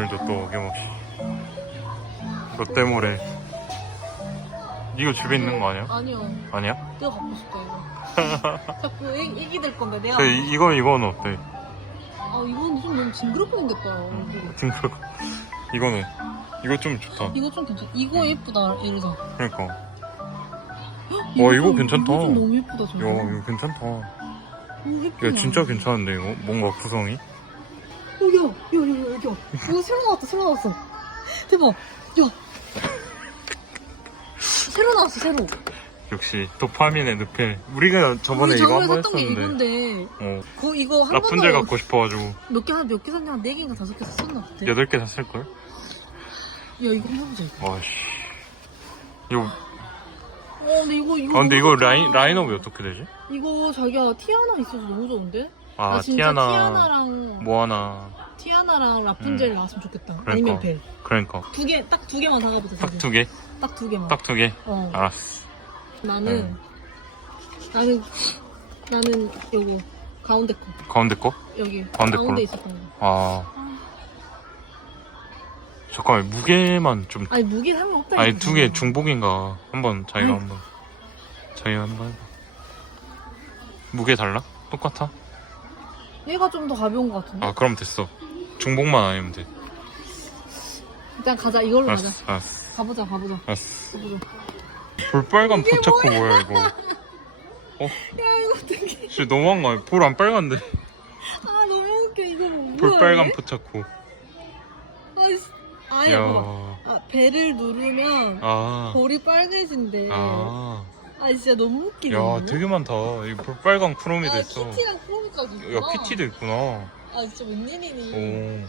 오늘도 또 어김없이 롯데몰에 이거 집에 있는 거 아니야? 아니요. 아니야? 내가 갖고 싶다 이거. 자꾸 애, 될 건데 내가. 그 이- 이거 이거는 어때? 아 이건 좀 너무 징그럽게 생겼다. 징그러 이거는 이거 좀 좋다 이거 좀 괜찮. 이거 예쁘다 이러자. 그러니까 와, 이거 괜찮다. 이거 좀 너무 예쁘다. 야 이거 괜찮다 이거 예쁘다. 야 진짜 괜찮은데 이거 뭔가 구성이 여기야, 여기 여기 여기. 이거 새로 나왔다, 새로 나왔어. 대박. 야. 새로 나왔어, 새로. 역시 도파민의 늪에 우리가 저번에 우리 이거 한번 샀던 게 했었는데 이건데. 어 그 이거 한 라푼젤 번도 갖고 싶어가지고 몇 개 한 몇 개 샀냐? 한네 개인가 다섯 개 샀었나 그때. 여덟 개 샀을걸? 야 이거 한번 해보자. 이거. 와씨 이거 어 근데 이거 이거. 아 근데 너무 이거 라인 좋다. 라인업이 어떻게 되지? 이거 자기야 티아나 있어서 너무 좋은데? 아나 진짜 티아나 티아나랑 뭐 하나 티아나랑 라푼젤 나왔으면 좋겠다. 그러니까. 아니면 벨. 그러니까 두 개, 딱 두 개만 사가보자. 딱 두 개? 딱 두 개만. 딱 두 개? 어. 알았어 나는 나는 나는 요거 가운데 거 가운데 거? 여기 가운데 걸로? 있었던 거. 아 잠깐만 무게만 좀 아니 무게 상관없다. 아니 이거. 두개 중복인가 한번 자기가 아이. 한번 자기가 한번 해봐 무게 달라? 똑같아? 얘가 좀 더 가벼운 것 같은데. 아 그럼 됐어 중복만 아니면 돼 일단 가자 이걸로 가자. 알았어 알았어 가보자 가보자. 알았어 가보자. 볼빨간 포차코 뭐야 이거 어? 야 이거 어떻게? 진짜 너무한 거 아니야 볼 안 빨간데 아 너무 웃겨 이거 뭐야? 볼빨간. 아니 야 봐봐. 아 배를 누르면 아, 볼이 빨개진대. 아, 아, 진짜 너무 웃기네. 야, 되게 많다. 이 볼빨간 크롬이도 아, 있어. 키티랑 크로미까지 있구나. 야, 키티도 있구나. 아 진짜 웬일이니? 오,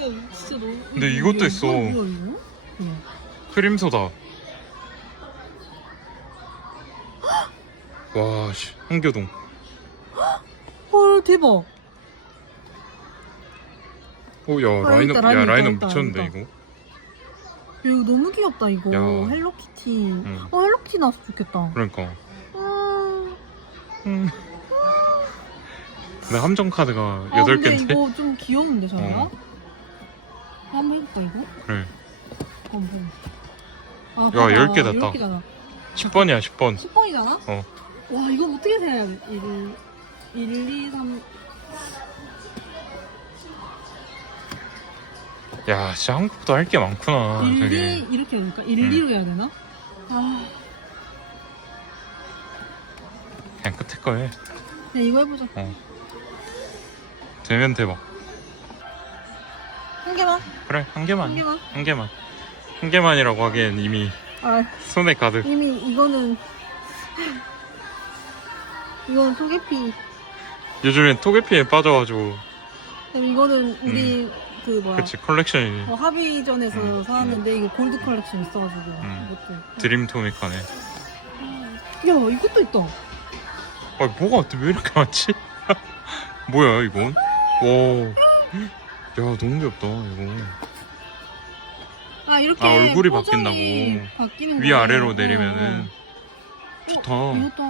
야 진짜 너무. 근데 이것도 뭐야, 있어. 뭐야 이거? 응. 크림 소다. 와, 씨, 한교동. 헐 대박. 오, 야, 아, 라인업, 있다, 야, 라인업 있다, 라인업 있다, 미쳤는데, 있다. 이거. 야, 이거 너무 귀엽다 이거 야. 헬로키티 응. 어 헬로키티 나왔으면 좋겠다 그러니까. 음. 음. 근데 함정 카드가 아, 여덟 근데 개인데? 이거 좀 귀여운데 저야 어. 한번 해볼까 이거? 그래. 한번 아, 야, 봐봐. 10개 났다. 10개잖아 10번이야, 10번. 10번이잖아? 어. 와 이거 어떻게 세야 1, 1, 2, 3 야, 진짜 한국도 할 게 많구나. 1, 2 되게. 이렇게 해야 될까? 1, 응. 2로 해야 되나? 아 그냥 끝에 거 해. 그냥 이거 해보자 되면 대박. 한 개만 그래, 한 개만. 한 개만 한 개만. 한 개만이라고 하기엔 이미 아 손에 가득. 이미 이거는 이거는 토개피 요즘엔 토게피에 빠져가지고, 이거는 우리 그 뭐야 그치, 컬렉션이 어, 합의전에서 음, 사왔는데 이거 골드 컬렉션 있어가지고 음. 이것도. 드림 토미카네. 야 이것도 있다 아, 뭐가 왜 이렇게 많지? 뭐야, 이건? 와. 야, 너무 귀엽다, 이거. 아 이렇게 아, 얼굴이 포장이 바뀐다고. 바뀌는 위 거네. 아래로 어, 내리면은. 어. 좋다. 어, 이것도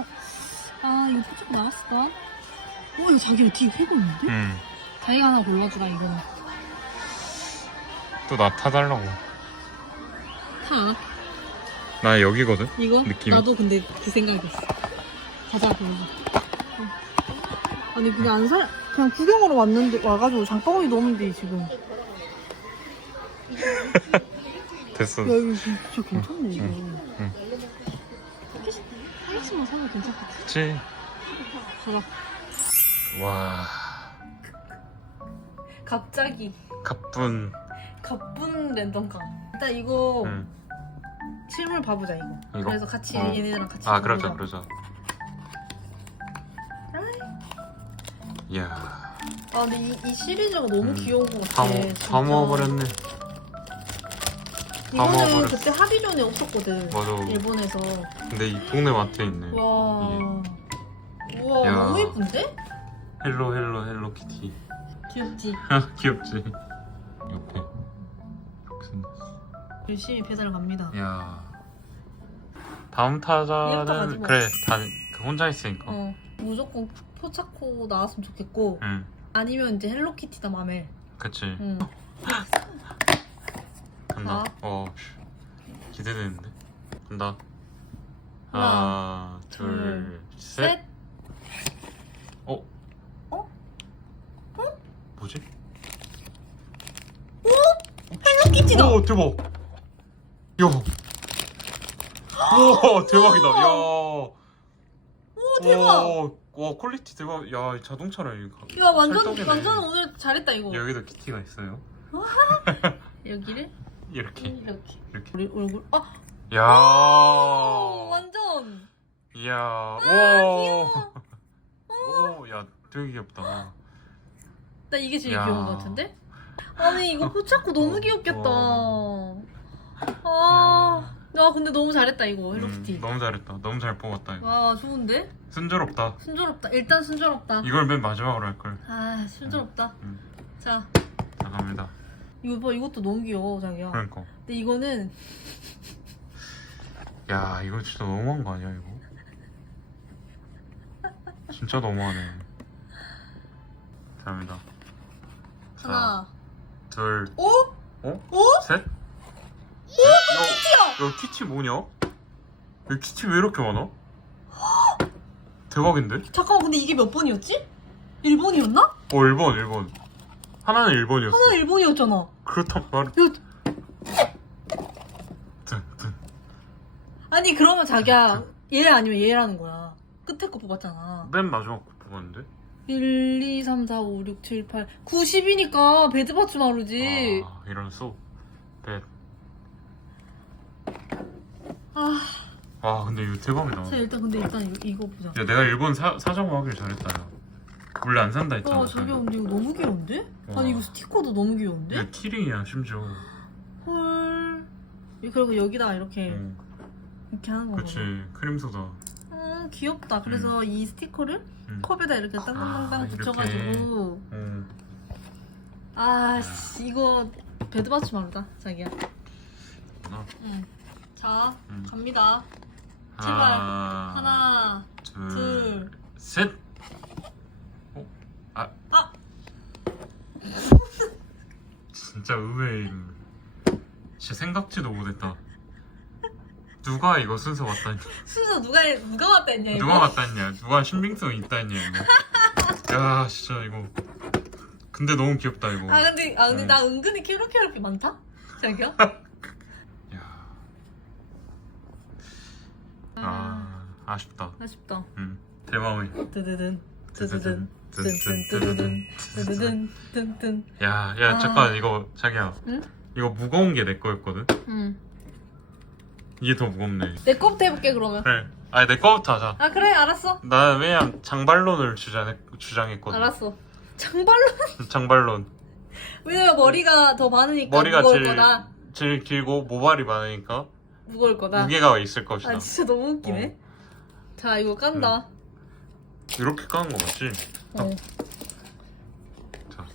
아 이거 포장 나왔을까? 어 이거 자기가 뒤에 회고 있는데? 음. 자기가 하나 골라주라 이거는 또 나 타달라고. 타 나 여기거든? 이거? 느낌이? 나도 근데 그 생각이었어 가자 그러자 어. 아니 그냥 안 살, 그냥 구경으로 왔는데 와가지고 장바구니 넣었는데 지금 야 됐어. 이거 진짜 괜찮네 이거 응. 사면? 그치? 가자 와. 갑자기 가뿐. 가쁜 랜덤카 일단 이거 음. 실물 봐보자 이거, 이거? 그래서 같이 어. 얘네들랑 같이 아, 그러자, 보자. 그러자. 이야. 아 근데 이, 이 시리즈가 너무 음. 귀여운 것 다, 같아 먹, 진짜. 다 먹어버렸네. 다 이거는 먹어버렸어. 그때 합의전에 없었거든 맞아. 일본에서 근데 이 동네 마트에 있네. 와 우와 야. 너무 예쁜데? 헬로, 헬로, 헬로 키티. 귀엽지? 귀엽지? 옆에. 생겼어. 열심히 배달 갑니다 이야. 다음 얘부터 가지 타자는, 뭐. 그래, 다, 그 혼자 있으니까. 어 무조건 포차코 나왔으면 좋겠고 응, 아니면 이제 헬로키티다 맘에 그치. 응. 간다. 자. 어, 씨. 기대되는데. 간다. 하나, 하나, 둘, 셋. 어? 어? 뭐지? 헬로키티다. 오, 대박. 야. 우와, 대박이다. 야. 오 대박. 와, 와, 퀄리티 대박. 야, 이 자동차라 이거. 야 완전 찰떡이네. 완전 오늘 잘했다 이거. 여기도 키티가 있어요. 여기를 이렇게, 이렇게. 이렇게. 우리 얼굴. 아 야. 오, 완전. 이야. 아, 오. 귀여워. 오, 야, 되게 귀엽다. 나 이게 제일 야. 귀여운 것 같은데? 아니 이거 포착코 너무 어, 귀엽겠다. 어. 아, 나 근데 너무 잘했다 이거 헬로키티. 음, 너무 잘했다. 너무 잘 뽑았다 이거. 와 좋은데? 순조롭다. 순조롭다. 일단 순조롭다. 이걸 맨 마지막으로 할 걸. 아 순조롭다. 음. 자 자, 갑니다. 이거 봐 이것도 너무 귀여워 자기야. 그러니까. 근데 이거는 야, 이거 진짜 너무한 거 아니야 이거? 진짜 너무하네. 갑니다. 자, 하나, 둘, 오, 어? 오, 셋? 야, 키티 뭐냐? 야, 키티 왜 이렇게 많아? 대박인데? 잠깐만 근데 이게 몇 번이었지? 1번이었나? 어, 1번, 1번. 하나는 1번이었어. 하나 1번이었잖아. 그렇단 말은. 야. 아니 그러면 자기야 얘 아니면 얘라는 거야. 끝에 거 뽑았잖아. 맨 마지막 거 뽑았는데? 1, 2, 3, 4, 5, 6, 7, 8, 9, 10이니까 베드바츠 마루지. 아, 이런 쏘. 넷. 아, 아, 근데 이거 대박이다. 자 일단 근데 일단 이거, 이거 보자. 야, 내가 일본 사, 사자고 하길 잘했다, 야. 원래 안 산다 했잖아. 와 자기야 근데 이거 너무 귀여운데? 아니 이거 스티커도 너무 귀여운데? 이거 키링이야, 심지어. 헐. 그리고 여기다 이렇게 어, 이렇게 하는 거구나. 그치. 크림 소다. 음 귀엽다. 그래서 이 스티커를 음. 컵에다 이렇게 땅땅땅땅 아, 이렇게. 붙여가지고 어. 아 씨, 이거 베드바츠 마루다 자기야. 하나, 응. 자 음. 갑니다. 제발. 하나, 하나, 둘, 둘. 셋. 어? 아. 아. 진짜 의외의 진짜 생각지도 못했다. 누가 이거 순서 맞다니? 순서 누가 해- 누가 왔다 했냐 이거? 누가 맞다냐? 누가 신빙성 있다냐 이거? 야 진짜 이거. 근데 너무 귀엽다 이거. 아 근데 아 근데 음. 나 은근히 캐럿 캐럿이 많다. 자기야? 야, 아, 아 아쉽다. 아쉽다. 음 대마의. 드드든 드드든 든든, 든든 드드든 든든. 야, 야 아. 잠깐 이거 자기야. 응? 이거 무거운 게 내 거였거든. 응. 이게 더 무겁네. 내 거부터 해볼게 그러면. 그래. 아니 내 거부터 하자. 아 그래 알았어. 나 왜냐면 장발론을 주장 주장했거든. 알았어. 장발로 장발론. 왜냐면 머리가 더 많으니까 머리가 무거울 제일 거다. 제일 길고 모발이 많으니까 무거울 거다. 무게가 있을 것이다. 아 진짜 너무 웃기네. 자 이거 깐다. 이렇게 까는 거 맞지? 어. 자,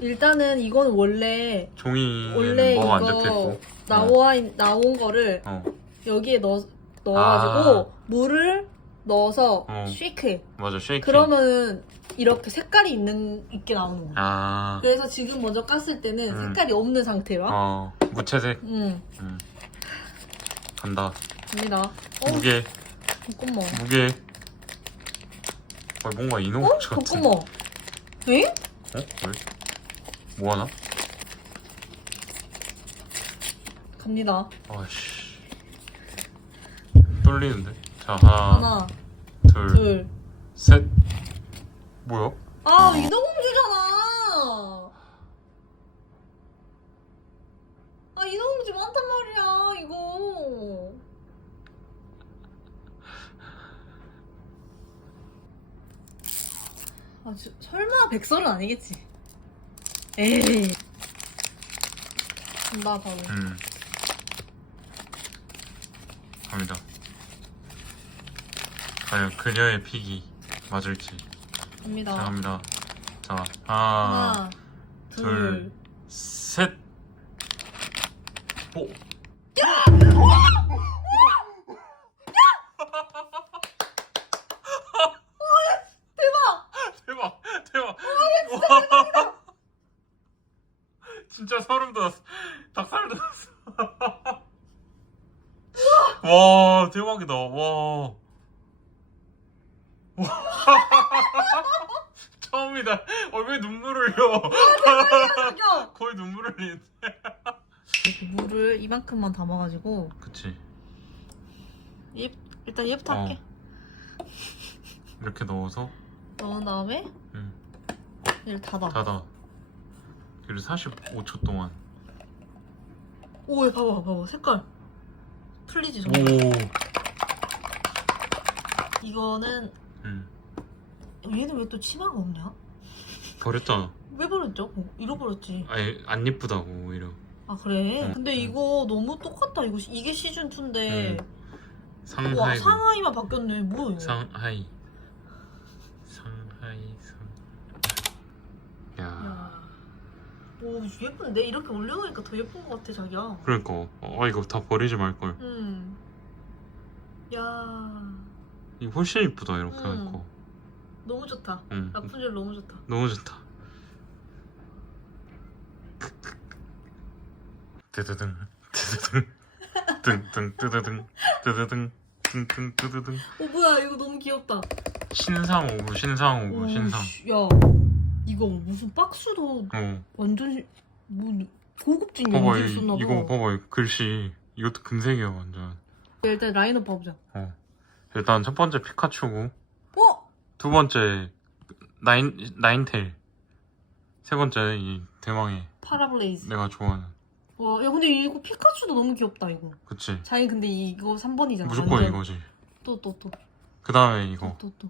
일단은 이거는 원래 종이는 원래 뭐가 안 이거 적혀있고. 나와 있- 나온 거를 어, 여기에 넣어 넣어가지고 물을 넣어서 어. 쉐이크해. 맞아 쉐이킹. 그러면은 이렇게 색깔이 있는 있게 나오는 거야. 아, 그래서 지금 먼저 깠을 때는 음. 색깔이 없는 상태야. 어, 무채색. 응, 음. 간다. 갑니다. 어, 무게, 잠깐만. 무게. 어, 뭔가 이놈 어? 같은. 잠깐만. 에? 어? 왜? 뭐 하나? 갑니다. 아씨. 떨리는데. 자, 하나, 하나, 둘, 둘. 셋. 뭐야? 아, 인어공주잖아. 아, 인어공주 많단 말이야, 이거. 아, 저, 설마 백설은 아니겠지? 에이. 간다, 바로. 음. 갑니다. 과연 그녀의 픽이 맞을지. 갑니다. 자, 갑니다. 자, 하나, 하나, 둘. 둘. 셋. 오. 대박! 대박, 대박. 와. 진짜 소름 돋았어. 닭살 돋았어. 와 대박이다. 와. 와. 처음이다. 어, 왜 눈물 흘려? 거의 눈물 흘리는데. 이렇게 물을 이만큼만 담아가지고 그치. 얘 일단 얘부터 어. 할게. 이렇게 넣어서 넣은 다음에 응. 얘를 닫아. 닫아. 그리고 45초 동안. 오, 얘 봐봐, 봐봐, 색깔. 풀리지 오. 정말. 이거는 응. 얘는 왜 또 치마가 없냐? 버렸잖아. 왜 버렸죠? 어, 잃어버렸지. 아니 안 예쁘다고 오히려. 아 그래? 응, 근데 응. 이거 너무 똑같다. 이거 시- 이게 시즌 2인데 상하이. 와 상하이만 바뀌었네. 뭐야 이거? 상하이 오 예쁜데 이렇게 올려놓으니까 더 예쁜 것 같아 자기야. 그러니까 어 이거 다 버리지 말 걸. 음. 야 이거 훨씬 이쁘다 이렇게 응. 하니까. 너무 좋다. 응. 라푼젤 너무 좋다. 너무 좋다. 뜨드등 뜨드등 뜬뜬 뜨드등 뜨드등 뜬뜬 뜨드등 오 어, 뭐야 이거 너무 귀엽다. 신상 오브 신상 오브 오, 신상. 씨, 야 이거 무슨 박스도 어. 완전 시- 뭐 고급진 봐봐 이, 썼나 봐. 이거 봐봐 이 글씨 이것도 금색이야 완전. 일단 라인업 봐보자. 어. 일단 첫 번째 피카츄고 어? 두 번째 나인 나인텔 세 번째 이 대망의 파라블레이즈. 내가 좋아하는 와, 야 근데 이거 피카츄도 너무 귀엽다 이거. 그치 자기 근데 이거 3번이잖아. 무조건 이거지. 또 또 또. 그 다음에 이거 또 또.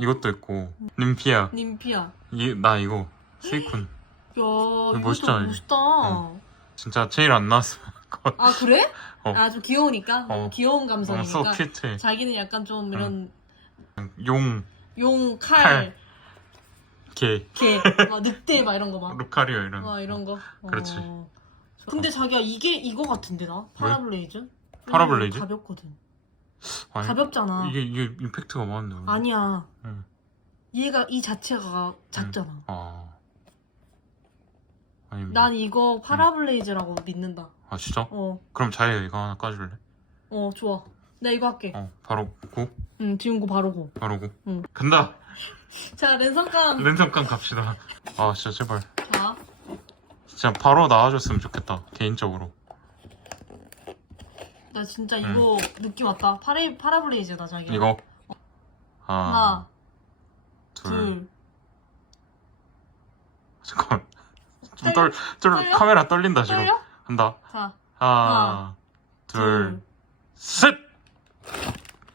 이것도 있고 님피아 님피야. 이나 이거 스이쿤 야, 이것도 멋있잖아. 멋있다. 어. 진짜 제일 안 나왔어. 아 그래? 어. 아 좀 귀여우니까. 어. 귀여운 어, 감성이니까. 소 큐트. 자기는 약간 좀 이런 용, 용, 칼, 칼. 개, 개, 막 늑대 막 이런 거 막. 루카리오 이런. 와 이런 거. 그렇지. 어. 근데 자기야 이게 이거 같은데 나 파라블레이즈? 파라블레이즈? 가볍거든. 아니, 가볍잖아. 이게 이게 임팩트가 많은데. 아니야. 응. 얘가 이 자체가 작잖아. 아. 아니. 난 이거 파라블레이즈라고 믿는다. 아 진짜? 어, 그럼 자기가 이거 하나 까줄래? 어 좋아. 나 이거 할게. 어, 바로 고, 응, 지금 거 바로 고. 바로 고. 응. 간다. 자, 랜선감. 랜선감 갑시다. 아 진짜 제발. 자, 진짜 바로 나와줬으면 좋겠다. 개인적으로. 나 진짜 이거 느낌 왔다. 파라 파라블레이즈다 자기. 이거. 하나, 하나, 둘. 둘. 잠깐. 좀? 떨, 떨, 떨려? 카메라 떨린다 지금. 떨려? 한다. 자, 하나, 하나, 둘, 둘. 셋.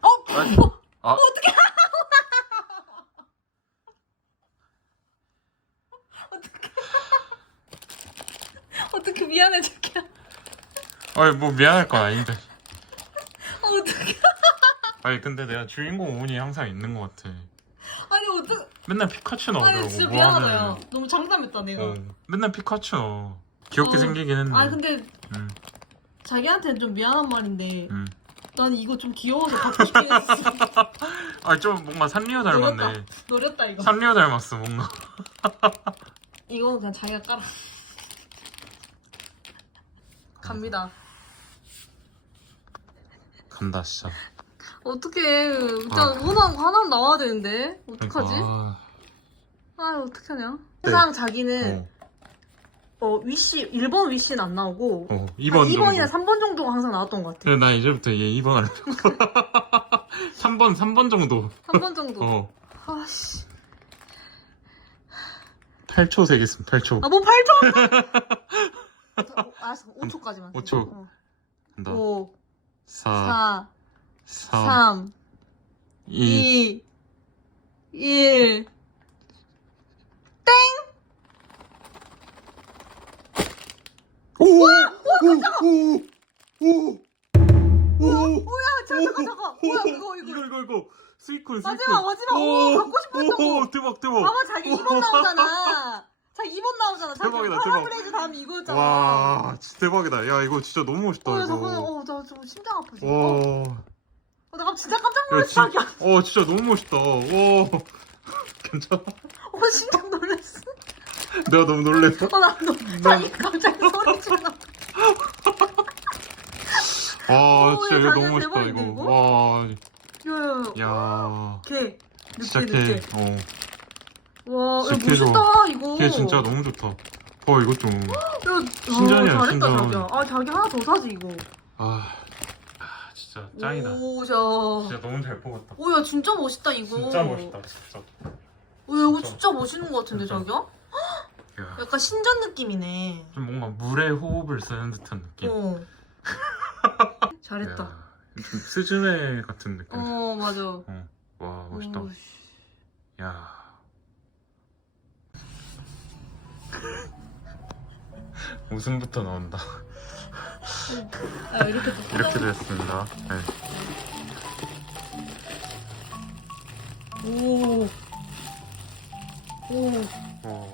어? 아니, 아, 어떡해? 어떻게 미안해 자기야. 아니 뭐 미안할 건 아닌데. 아니 근데 내가 주인공 운이 항상 있는 것 같아. 아니 어떡. 맨날 피카츄 나오더라고. 아니 진짜 뭐 미안하다 하면은. 야. 너무 장담했다 내가. 어, 맨날 피카츄 나와. 귀엽게 어. 생기긴 했는데. 아니 근데 응, 자기한테는 좀 미안한 말인데 응. 난 이거 좀 귀여워서 갖고 싶긴 했어. 아좀 뭔가 산리오 닮았네. 노렸다. 노렸다 이거. 산리오 닮았어 뭔가. 이거는 그냥 자기가 깔아. 갑니다. 간다 진짜. 어떡해. 진짜 아. 하나, 하나 나와야 되는데. 어떡하지? 그러니까, 아, 어떡하냐. 네. 항상 자기는 어, 어, 위시, 1번 위시는 안 나오고 어, 한 2번 2번이나 정도. 3번 정도가 항상 나왔던 것 같아. 그래 나 이제부터 얘 2번 할래. 3번 3번 정도. 3번 정도. 어. 아씨. 8초 세겠습니다. 8초. 아, 뭐 8초? 어, 알았어. 5초까지만. 5초. 어. 간다. 5, 4, 4, 3, 3, 2, 2, 1. 오! 오! 오! 오! 오! 뭐야, 잠깐, 잠깐, 잠깐. 뭐야, 이거, 이거. 이거 이거 이거 스이콘 스이콘 마지막, 마지막. 오, 갖고 싶었다고. 오 대박 대박 봐봐, 자기 2번 나오잖아. 자기 2번 나오잖아. 자기 대박이다, 파라블레이즈 다음에 이거였잖아. 와 진짜 대박이다 야 이거 진짜 너무 멋있다 어, 야, 이거 잠깐만. 어, 나 지금 심장 아파. 와 어, 나 진짜 깜짝 야, 놀랐어, 진, 자기야. 어 진짜 너무 멋있다 와 괜찮아 어, 심장 놀랐어. 내가 너무 놀랬어. 어, 나도 자기 갑자기 소리 질러. 와 오, 진짜 야, 이거 너무 멋있다 대박인데, 이거. 이거? 와, 야 야 야. 야, 개. 진짜 늑대 걔, 늑대. 어, 와, 진짜 야, 개 멋있다 이거. 걔 진짜 너무 좋다. 어 이것 좀, 야, 신전이야, 아, 잘했다 신전. 자기야. 아 자기 하나 더 사지 이거. 아, 아 진짜 짱이다. 오, 야. 진짜 너무 잘 뽑았다. 오, 야 진짜 멋있다 이거. 진짜 멋있다, 진짜. 오, 야, 이거 진짜. 진짜 멋있는 것 같은데 진짜. 자기야? 야, 약간 신전 느낌이네. 좀 뭔가 물에 호흡을 쓰는 듯한 느낌. 어. 잘했다. 야, 좀 스즈메 같은 느낌. 어, 맞아. 어, 와 멋있다. 오, 씨. 야. 웃음부터 나온다. 아, 이렇게 또 이렇게 됐습니다. 네. 오. 오.